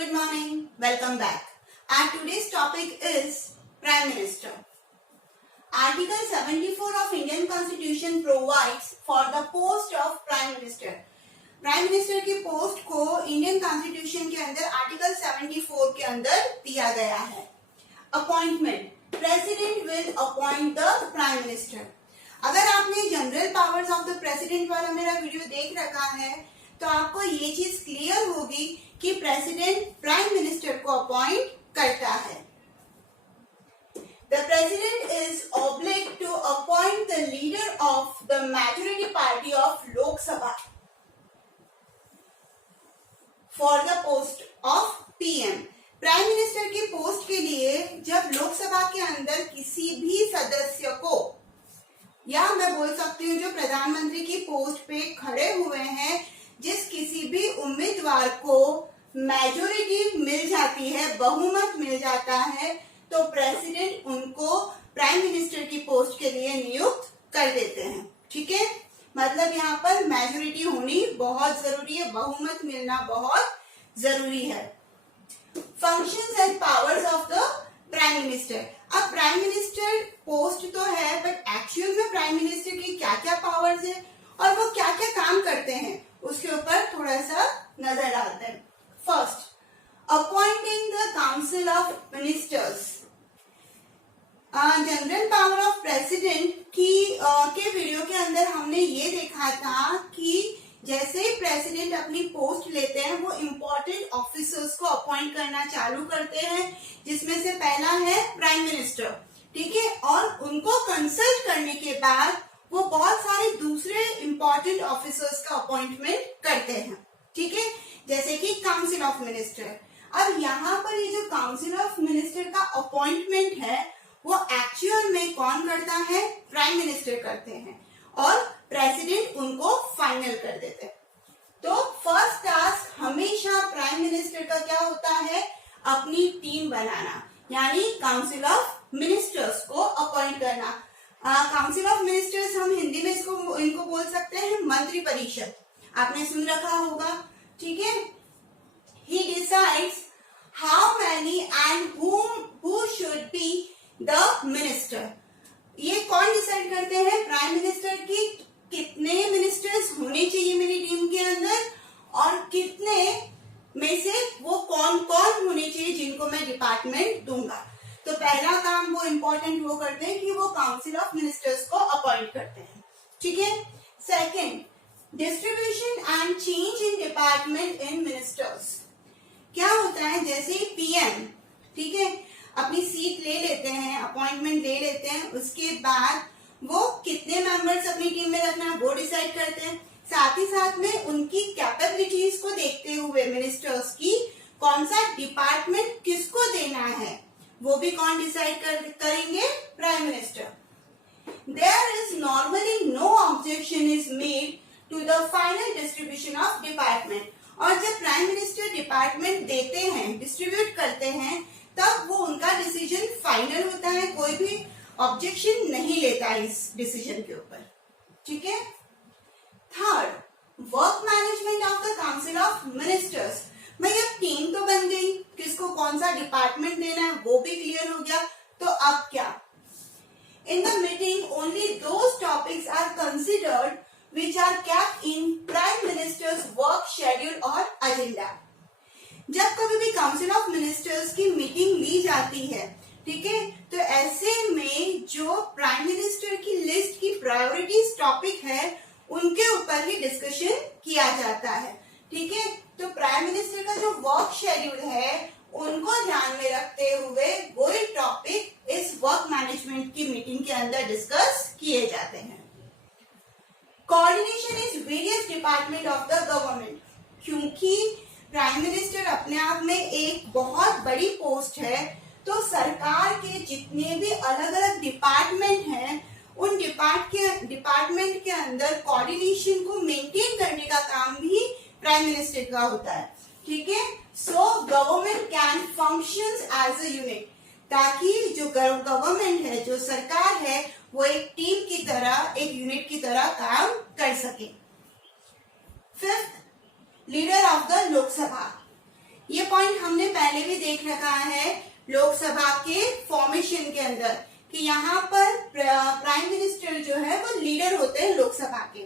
Good morning. Welcome back. Our today's topic is Prime Minister. Article 74 of Indian Constitution provides for the post of Prime Minister. Prime minister की post को Indian constitution के अंदर article 74 के अंदर दिया गया है. Appointment. President will appoint the prime minister. अगर आपने general powers of the president वाला मेरा वीडियो देख रखा है तो आपको ये चीज क्लियर होगी कि प्रेसिडेंट प्राइम मिनिस्टर को अपॉइंट करता है. The president is obliged to appoint the leader of the majority party of Lok Sabha for the post of PM. Prime minister की पोस्ट के लिए जब लोकसभा के अंदर किसी भी सदस्य को, या मैं बोल सकती हूँ जो प्रधानमंत्री की पोस्ट पे खड़े हुए हैं, जिस किसी भी उम्मीदवार को मेजोरिटी मिल जाती है, बहुमत मिल जाता है, तो प्रेसिडेंट उनको प्राइम मिनिस्टर की पोस्ट के लिए नियुक्त कर देते हैं. ठीक है, मतलब यहाँ पर मेजोरिटी होनी बहुत जरूरी है, बहुमत मिलना बहुत जरूरी है. Functions and powers of the prime minister. अब प्राइम मिनिस्टर पोस्ट तो है, बट एक्चुअल में प्राइम मिनिस्टर की क्या क्या पावर्स है और वो क्या क्या काम करते हैं उसके ऊपर थोड़ा सा नजर डालते हैं. First, appointing the council of ministers. General power of president की के वीडियो के अंदर हमने ये देखा था कि जैसे ही प्रेसिडेंट अपनी पोस्ट लेते हैं वो इम्पोर्टेंट ऑफिसर्स को अपॉइंट करना चालू करते हैं, जिसमें से पहला है प्राइम मिनिस्टर. ठीक है, और उनको कंसल्ट करने के बाद वो बहुत सारे दूसरे इम्पोर्टेंट ऑफिसर्स का अपॉइंटमेंट करते हैं. ठीक है, जैसे कि काउंसिल ऑफ मिनिस्टर. अब यहाँ पर ये जो काउंसिल ऑफ मिनिस्टर का अपॉइंटमेंट है वो एक्चुअल में कौन करता है? प्राइम मिनिस्टर करते हैं और प्रेसिडेंट उनको फाइनल कर देते हैं. तो फर्स्ट टास्क हमेशा प्राइम मिनिस्टर का क्या होता है? अपनी टीम बनाना, यानी काउंसिल ऑफ मिनिस्टर्स को अपॉइंट करना. काउंसिल ऑफ मिनिस्टर्स हम हिंदी में इनको बोल सकते हैं मंत्री परिषद. आपने सुन रखा होगा. ठीक है, he decides how many and who should be the minister. ये कौन डिसाइड करते हैं? प्राइम मिनिस्टर की कितने मिनिस्टर्स होने चाहिए मेरी टीम के अंदर और कितने में से वो कौन कौन होने चाहिए जिनको मैं डिपार्टमेंट दूंगा. तो पहला काम वो इम्पोर्टेंट वो करते हैं कि वो काउंसिल ऑफ मिनिस्टर्स को अपॉइंट करते हैं. ठीक है. Second, distribution and change in department in ministers. क्या होता है? जैसे पीएम, ठीक है, अपनी सीट ले लेते हैं, अपॉइंटमेंट ले लेते हैं, उसके बाद वो कितने मेंबर्स अपनी टीम में रखना है वो डिसाइड करते हैं. साथ ही साथ में उनकी कैपेबिलिटीज को देखते हुए मिनिस्टर्स की कौन सा डिपार्टमेंट किसको देना है वो भी कौन डिसाइड करेंगे? Prime minister. There is normally no objection is made to the final distribution of department. और जब प्राइम मिनिस्टर डिपार्टमेंट देते हैं, डिस्ट्रीब्यूट करते हैं, तब वो उनका डिसीजन फाइनल होता है. कोई भी ऑब्जेक्शन नहीं लेता इस डिसीजन के ऊपर. ठीक है. Third, work management of the council of ministers. भाई अब टीम तो बन गई, किसको कौन सा डिपार्टमेंट देना है वो भी क्लियर हो गया. तो अब क्या? In the meeting only those topics are considered which are kept in prime minister's work schedule or agenda. जब कभी भी काउंसिल ऑफ मिनिस्टर्स की मीटिंग ली जाती है, ठीक है, तो ऐसे में जो प्राइम मिनिस्टर की लिस्ट की प्रायोरिटीज टॉपिक है उनके ऊपर ही डिस्कशन किया जाता है. ठीक है, तो प्राइम मिनिस्टर का जो वर्क शेड्यूल है उनको ध्यान में रखते हुए वही टॉपिक इस वर्क मैनेजमेंट की मीटिंग के अंदर डिस्कस किए जाते हैं. Coordination is various department of the government. क्योंकि प्राइम मिनिस्टर अपने आप में एक बहुत बड़ी पोस्ट है, तो सरकार के जितने भी अलग अलग डिपार्टमेंट हैं उन डिपार्टमेंट के अंदर कोऑर्डिनेशन को मेंटेन करने का काम भी प्राइम मिनिस्टर का होता है. ठीक है. So government can functions as a unit, ताकि जो गवर्नमेंट है, जो सरकार है, वो एक टीम की तरह, एक यूनिट की तरह काम कर सके. Fifth, leader of the Lok Sabha. ये पॉइंट हमने पहले भी देख रखा है लोकसभा के फॉर्मेशन के अंदर कि यहाँ पर प्राइम मिनिस्टर जो है वो लीडर होते हैं लोकसभा के,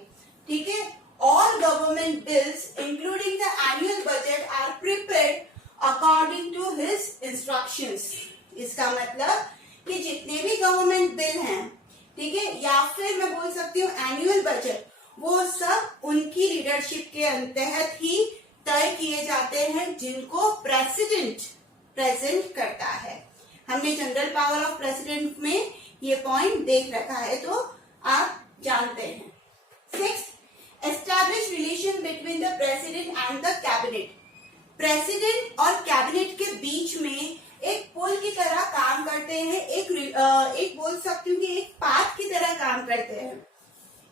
ठीक है। All government bills including the annual budget are prepared according to his instructions. इसका मतलब कि जितने भी गवर्नमेंट बिल हैं, ठीक है, या फिर मैं बोल सकती हूँ एनुअल बजट, वो सब उनकी लीडरशिप के तहत ही तय किए जाते हैं जिनको प्रेसिडेंट प्रेजेंट करता है। हमने जनरल पावर ऑफ प्रेसिडेंट में ये पॉइंट देख रखा है तो आप जानते हैं। 6, establish relation between the president and the cabinet. President और कैबिनेट के बीच में एक पुल की तरह काम करते हैं, एक बोल सकती हूँ कि एक पाथ की तरह काम करते हैं।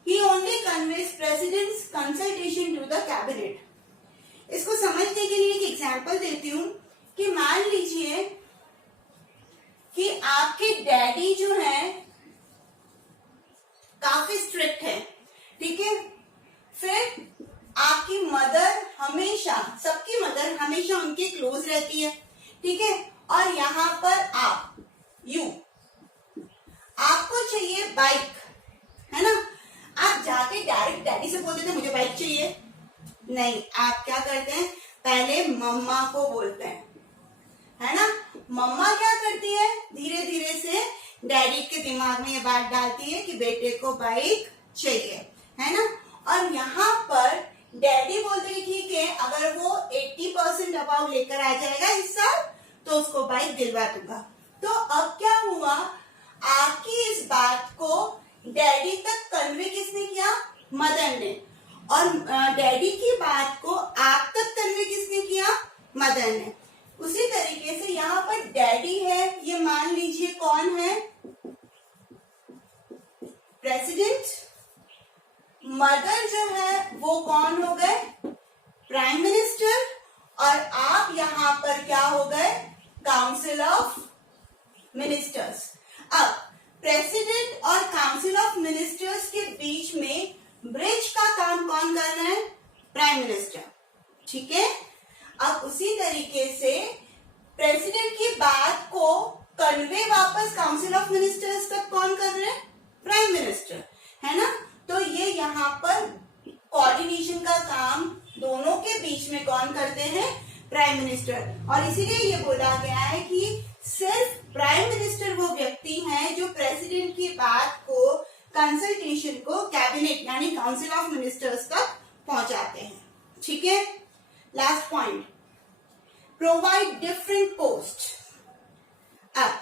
He only conveys president's consultation to the cabinet. इसको समझने के लिए एक एग्जाम्पल देती हूँ कि मान लीजिए कि आपके डैडी जो है काफी स्ट्रिक्ट है, ठीक है, फिर आपकी मदर हमेशा, सबकी मदर हमेशा उनके क्लोज रहती है, ठीक है, और यहाँ पर आपको चाहिए बाइक, है ना। आप जाके डायरेक्ट डैडी से बोलते थे मुझे बाइक चाहिए, नहीं, आप क्या करते हैं, पहले मम्मा को बोलते हैं, है ना। मम्मा क्या करती है, धीरे धीरे से डैडी के दिमाग में ये बात डालती है कि बेटे को बाइक चाहिए, है ना। और यहाँ पर डैडी बोलते हैं ठीक है, अगर वो 80% अबाव लेकर आ जाएगा इस साल तो उसको बाइक दिलवा दूंगा। तो अब क्या हुआ, आपकी इस बात को डैडी तक कन्वे किसने किया, मदर ने, और डैडी की बात को आप तक कन्वे किसने किया, मदर ने। उसी तरीके से यहाँ पर डैडी है, ये मान लीजिए कौन है, प्रेसिडेंट। मदर जो है वो कौन हो गए, प्राइम मिनिस्टर, और आप यहाँ पर क्या हो गए, काउंसिल ऑफ मिनिस्टर्स। अब प्रेसिडेंट और काउंसिल ऑफ मिनिस्टर्स के बीच में ब्रिज का काम कौन कर रहा है, प्राइम मिनिस्टर, ठीक है। अब उसी तरीके से प्रेसिडेंट की बात को कन्वे वापस काउंसिल ऑफ मिनिस्टर्स तक कौन कर रहे हैं, प्राइम मिनिस्टर, है ना। तो ये यहाँ पर कोऑर्डिनेशन का काम दोनों के बीच में कौन करते हैं, प्राइम मिनिस्टर। और इसीलिए ये बोला गया है कि सिर्फ प्राइम मिनिस्टर वो व्यक्ति हैं जो प्रेसिडेंट की बात को, कंसल्टेशन को कैबिनेट यानी काउंसिल ऑफ मिनिस्टर्स तक पहुंचाते हैं, ठीक है। Last point, provide different post. अब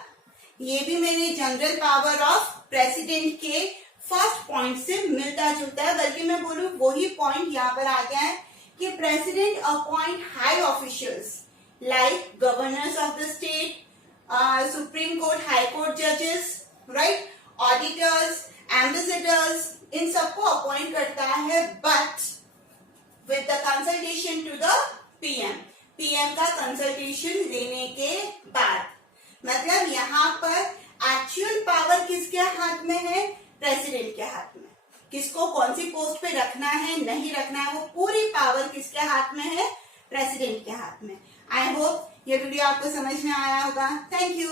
ये भी मेरे जनरल पावर ऑफ प्रेसिडेंट के फर्स्ट पॉइंट से मिलता जुलता है, बल्कि मैं बोलूं वही पॉइंट यहाँ पर आ गया है कि president appoint high officials like governors of the state, supreme court, high court जजेस, राइट, ऑडिटर्स, एम्बेसडर्स, इन सबको अपॉइंट करता है, but with the consultation to the PM का कंसल्टेशन लेने के बाद। मतलब यहाँ पर एक्चुअल पावर किसके हाथ में है, प्रेसिडेंट के हाथ में। किसको कौन सी पोस्ट पे रखना है, नहीं रखना है, वो पूरी पावर किसके हाथ में है, प्रेसिडेंट के हाथ में। आई होप ये वीडियो आपको समझ में आया होगा। Thank you.